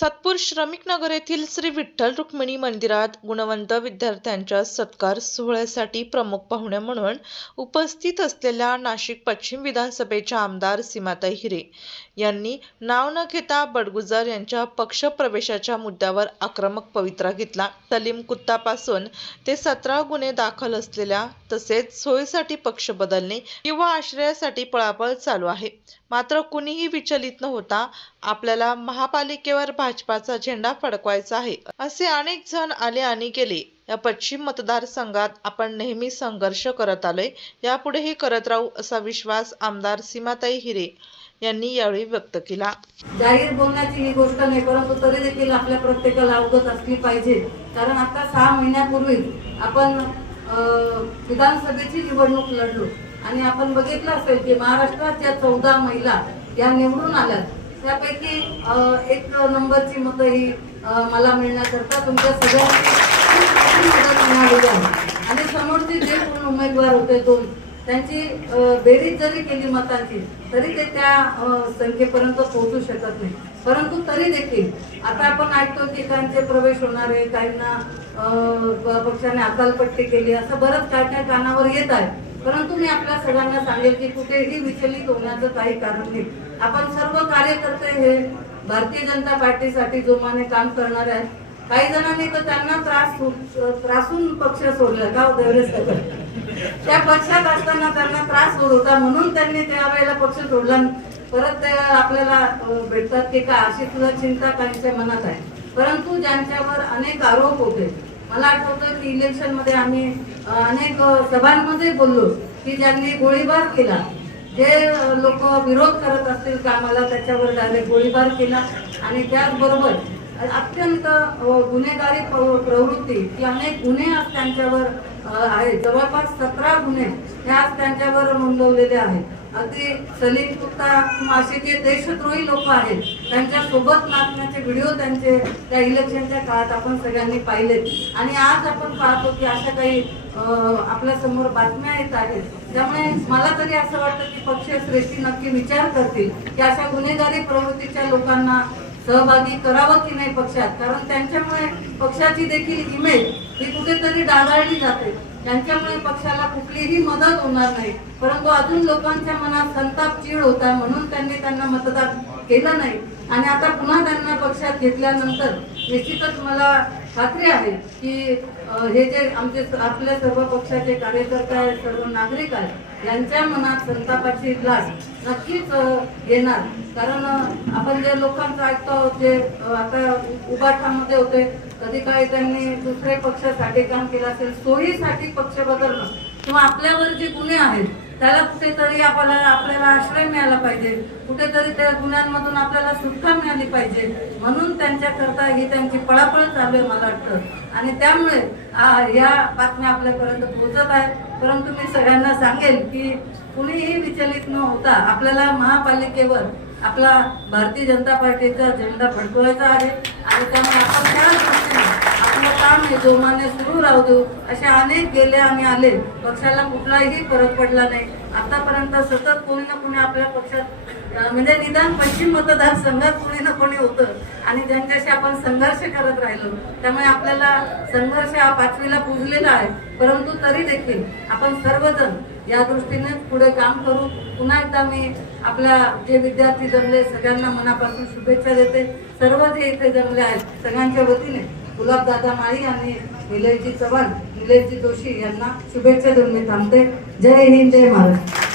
सातपूर श्रमिक नगर येथील श्री विठ्ठल रुक्मिणी मंदिरात गुणवंत विद्यार्थ्यांच्या सत्कार सोहळ्यासाठी प्रमुख पाहुणे म्हणून उपस्थित असलेल्या नाशिक पश्चिम विधानसभेच्या आमदार सीमाताई हिरे. यांनी नाव न घेता बडगुजर यांच्या पक्षप्रवेशाच्या मुद्द्यावर आक्रमक पवित्रा घेतला. सलीम कुत्तापासून ते सतरा गुन्हे दाखल असलेल्या तसेच सोयीसाठी पक्ष बदलणे किंवा आश्रयासाठी पळापळ चालू आहे. मात्र कुणीही विचलित न होता आपल्याला महापालिकेवर भाजपाचा झेंडा फडकवायचा आहे असे अनेक जण आले आणि गेले. या पश्चिम मतदारसंघात आपण नेहमी संघर्ष करत आलोय. यापुढेही करत राहू असा विश्वास आमदार सीमाताई हिरे यांनी यावेळी व्यक्त केला. जाहीर बोलण्याची ही गोष्ट नाही परंतु तरी देखील आपल्या प्रत्येकाला अवगत असली पाहिजे. कारण आता सहा महिन्यापूर्वी आपण विधानसभेची निवडणूक लढलो आणि आपण बघितलं असेल की महाराष्ट्राच्या चौदा महिला या निवडून आल्यात. त्यापैकी एक नंबरची मतं ही मला मिळण्याकरता तुमच्या सगळ्यांची मदत मिळालेली आहे आणि समोरचे जे कोण उमेदवार होते दोन त्यांची बेरीज जरी केली मतांची तरी ते त्या संख्येपर्यंत पोहोचू शकत नाही. परंतु तरी देखील आता आपण ऐकतो की काहींचे प्रवेश होणार आहे काहींना अं, पक्षाने अकालपट्टी केली असं बरंच काय काय कानावर येत आहे. परंतु मी आपल्या सगळ्यांना सांगेल की कुठेही विचलित होण्याचं काही कारण नाही. आपण सर्व कार्यकर्ते हे भारतीय जनता पार्टीसाठी जोमाने काम करणारे आहेत. काही जणांनी तर त्यांना त्रास त्रासून पक्ष सोडला. का हो, त्या पक्षात असताना त्यांना त्रास होत होता म्हणून त्यांनी त्यावेळेला पक्ष सोडला. परत ते आपल्याला भेटतात की का अशी सुद्धा चिंता काहीच्या मनात आहे. परंतु ज्यांच्यावर अनेक आरोप होते. मला आठवतं की इलेक्शनमध्ये आम्ही अनेक सभांमध्ये बोललो की ज्यांनी गोळीबार केला. जे लोक विरोध करत असतील कामाला त्याच्यावर डायरेक्ट गोळीबार केला. आणि त्याचबरोबर अत्यंत गुन्हेगारी प्रवृत्ती. की अनेक गुन्हे आज त्यांच्यावर आहेत. जवळपास सतरा गुन्हे हे आज त्यांच्यावर नोंदवलेले आहेत. अगदी सलीम कुत्ता असे जे देशद्रोही लोक आहेत त्यांच्यासोबत नाचण्याचे व्हिडिओ त्यांचे त्या इलेक्शनच्या काळात आपण सगळ्यांनी पाहिलेत आणि आज आपण पाहतो की अशा काही आपल्यासमोर बातम्या येत आहेत. त्यामुळे मला तरी असं वाटतं की पक्ष श्रेष्ठी नक्की विचार करतील की अशा गुन्हेगारी प्रवृत्तीच्या लोकांना सहभागी करावं की नाही पक्षात? कारण त्यांच्यामुळे पक्षाची देखील इमेज ही कुठेतरी डागाळली जाते. त्यांच्यामुळे पक्षाला कुठलीही मदत होणार नाही. परंतु अजून लोकांच्या मनात संताप चीड होता म्हणून त्यांनी त्यांना मतदान केलं नाही. आणि आता पुन्हा त्यांना पक्षात घेतल्यानंतर निश्चितच मला खात्री आहे की हे जे आमचे आपल्या सर्व पक्षाचे कार्यकर्ते आहेत सर्व नागरिक आहेत यांच्या मनात संतापाची लाट नक्कीच येणार. कारण आपण जे लोकांचं ऐकतो आहोत, जे आता उ- उभाठामध्ये होते कधी काही त्यांनी दुसरे पक्षासाठी काम केलं असेल सोयीसाठी पक्ष बदलणं किंवा आपल्यावर जे गुन्हे आहेत त्याला कुठेतरी आपल्याला आपल्याला आश्रय मिळाला पाहिजे. कुठेतरी त्या गुन्ह्यांमधून आपल्याला सुटका मिळाली पाहिजे. म्हणून त्यांच्याकरता ही त्यांची पळापळ चालू आहे मला वाटतं. आणि त्यामुळे आ, या बातम्या आपल्यापर्यंत पोहोचत आहेत. परंतु मी सगळ्यांना सांगेल की कुणीही विचलित न होता आपल्याला महापालिकेवर आपला भारतीय जनता पार्टीचा झेंडा फडकवायचा आहे. आणि त्यामुळे आपण त्या दृष्टीने जोमाने सुरू राहू देऊ. असे अनेक गेले आणि आले. पक्षाला कुठलाही फरक पडला नाही. आतापर्यंत सतत कोणी ना कोणी आपल्या पक्षात म्हणजे निदान पश्चिम मतदारसंघात कोणी ना कोणी होतं. आणि ज्यांच्याशी आपण संघर्ष करत राहिलो त्यामुळे आपल्याला संघर्ष हा पाचवीला पुजलेला आहे. परंतु तरी देखील आपण सर्वजण या दृष्टीने पुढे काम करू. पुन्हा एकदा मी आपल्या जे विद्यार्थी जमले सगळ्यांना मनापासून शुभेच्छा देते. सर्व जे इथे जमले आहेत सगळ्यांच्या वतीने गुलाबदादा माळी आणि निलेशजी चव्हाण निलेशजी जोशी यांना शुभेच्छा देऊन मी थांबते. जय हिंद जय महाराष्ट्र